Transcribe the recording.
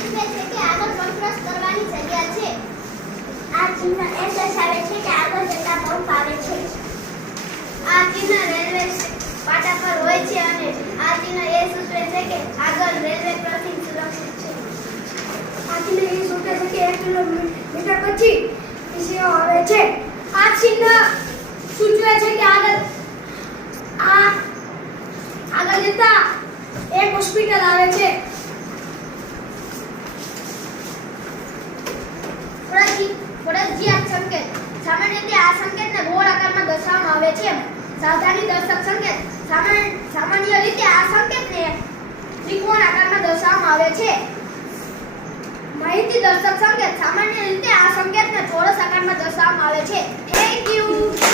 સૂચવે છે કે આગળ ક્રોસ કરવાની જગ્યા છે. આ ચિહ્ન એ દર્શાવે છે કે આગળ જતા પંપ આવે છે. આ ચિહ્ન રેલવે પાટા પર હોય છે અને આ ચિહ્ન એ સૂચવે છે કે આગળ રેલવે ક્રોસિંગ સુરક્ષિત છે. આ ચિહ્ન એ સૂચવે છે કે 1 કિલોમીટર પછી પીસીઓ આવે છે. આ ચિહ્ન સૂચવે છે કે આગળ જતા એક હોસ્પિટલ આવે છે. ફરજિયાત સંકેત. સામાન્ય રીતે આ સંકેતને ગોળ આકારમાં દર્શાવવામાં આવે છે. સાવધાની દર્શક સંકેત. સામાન્ય રીતે આ સંકેતને ત્રિકોણ આકારમાં દર્શાવવામાં આવે છે. માહિતી દર્શક સંકેત. સામાન્ય રીતે આ સંકેતને ચોરસ આકારમાં દર્શાવવામાં આવે છે. Thank you.